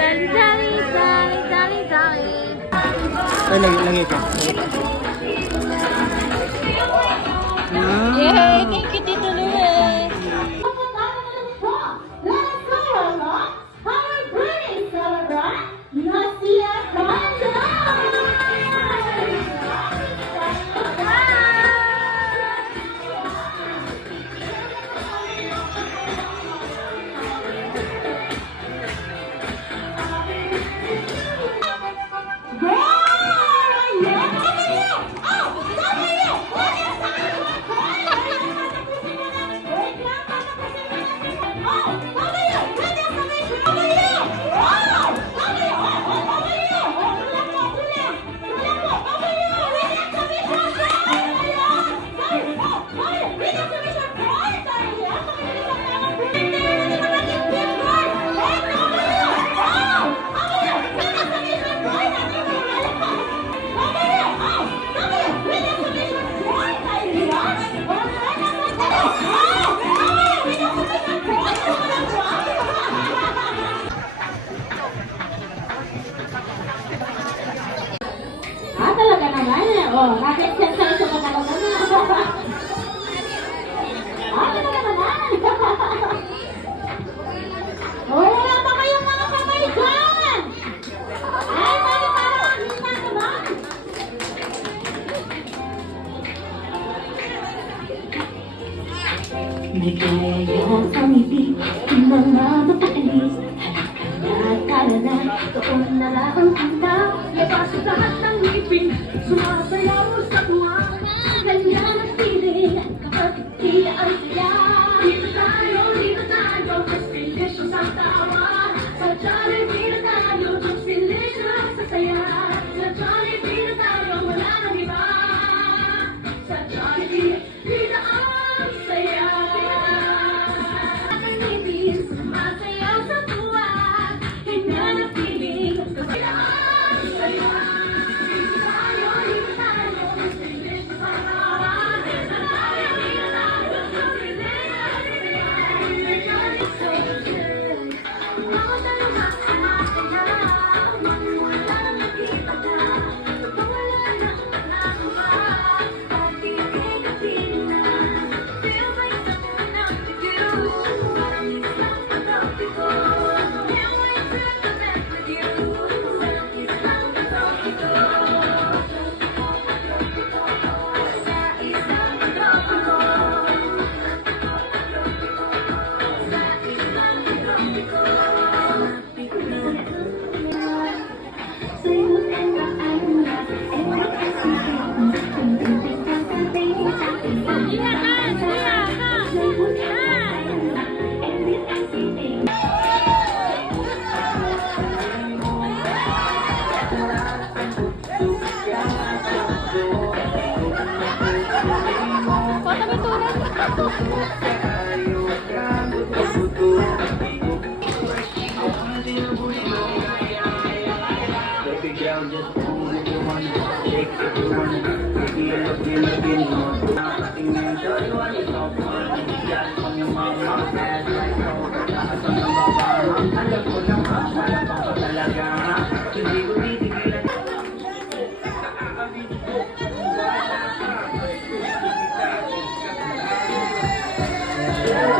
Dali, dali, dali, dali, dali. Ay, langit ka. Yay! Thank you, Tito Luis. Talaga naman eh. Oh, nakit siya sa isa ka talaga na. Talaga naman. Oh, wala pa kayong mga kamay dyan. Ay, pwede para makita naman. Nagkaya sa ngiti, mga mapaalis. Akala na, doon na lang ang kita. Labas lahat ng ngipin, sumasayaw sa tuwa. Ganyan ang feeling, kapag kita ang saya. Dito tayo, just delicious ang tawa. Sa Jollibee na tayo, just delicious sa saya. Sa Jollibee na tayo, wala nang iba. Sa Jollibee, dito ang saya. Ang ngipin, sumasayaw sa tuwa. Ganyan ang feeling, kapag ang saya. Thank you.